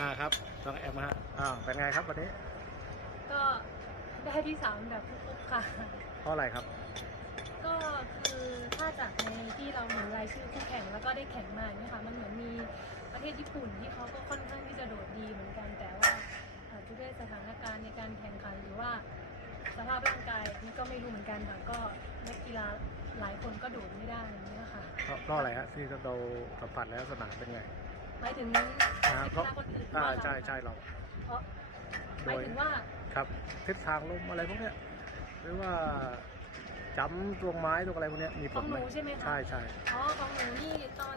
อ่าครับต้องแอมฮะอ้าวเป็นไงครับวันนี้ ก็ได้ที่สามแบบฟุกๆค่ะ เพราะอะไรครับ ก็คือถ้าจากในที่เราเห็นรายชื่อผู้แข่งแล้วก็ได้แข่งมาเนี่ยค่ะมันเหมือนมีประเทศญี่ปุ่นที่เขาก็ค่อนข้างที่จะโดดดีเหมือนกันแต่ว่าอาจจะด้วยสถานการณ์ในการแข่งขันหรือว่า สภาพร่างกายนี่ก็ไม่รู้เหมือนกันค่ะก็นักกีฬาหลายคนก็โดดไม่ได้อย่างนี้ยค่ะ เพราะเพราะอะไรฮะที่เราสัมผัสแล้วสนามเป็นไง หมายถึงอ่านักเพกีราะฬาคนอื่นอ่าว่าใช่ใช่เรา เพราะหมายถึงว่าครับทิศทางลมอะไรพวกเนี้ยหรือว่าจ้ำตวงไม้ตวงอะไรพวกเนี้ยมีผขอลงไหหมนูใช่ไหมคะ ใช่ใช่อ๋อของหนูนี่ตอน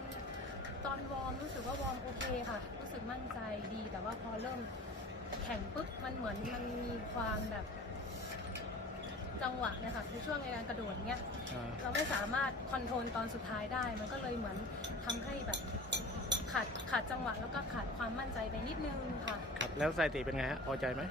ตอนวอร์มรู้สึกว่าวอร์มโอเคค่ะ รู้สึกมั่นใจดีแต่ว่าพอเริ่มแข่งปุ๊บมันเหมือนมันมีความแบบ จังหวะเนะคะในช่วงในการกระโดดเนี้ย อ่า เราไม่สามารถคอนโทรลตอนสุดท้ายได้ มันก็เลยเหมือนทำให้แบบ ขาดขาดจังหวะแล้วก็ขาดความมั่นใจไปนิดนึงค่ะครับแล้วสถิติเป็นไงฮะพอใจไหม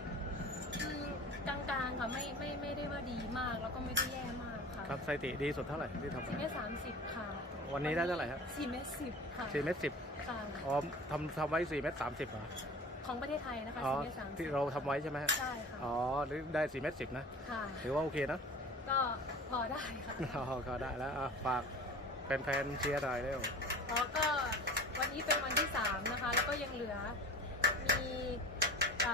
อืมกลางๆค่ะไม่ไม่ไม่ได้ว่าดีมาก แล้วก็ไม่ได้แย่มากค่ะครับสถิติดีสุดเท่าไหร่ที่ทำสี่เมตรสามสิบค่ะวันนี้ได้เท่าไหร่ครับสี่เมตรสิบค่ะสี่เมตรสิบค่ะ อ๋อทำทำไว้สี่เมตรสามสิบเหรอของประเทศไทยนะคะอ๋อสี่เมตรสามสิที่บเราทำไว้ใช่ไหมฮะใช่ค่ะอ๋อหรือได้สี่เมตรสิบนะค่ะ ถือว่าโอเคนะ ก็พอได้ค่ะ อ๋อก็ได้แล้วอะฝากแฟนๆเชียร์หน่อยเร็วอ๋อก็ วันนี้เป็นวันที่สามนะคะ แล้วก็ยังเหลือมีอ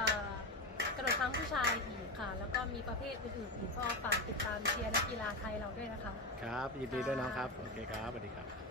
กระโดดทั้งผู้ชายอีกค่ะ แล้วก็มีประเภทอื่นๆอีกก็ฝากติดตามเชียร์นักกีฬาไทยเราด้วยนะคะ ครับยินดีด้วยน้องครับ โอเคครับสวัสดีครับ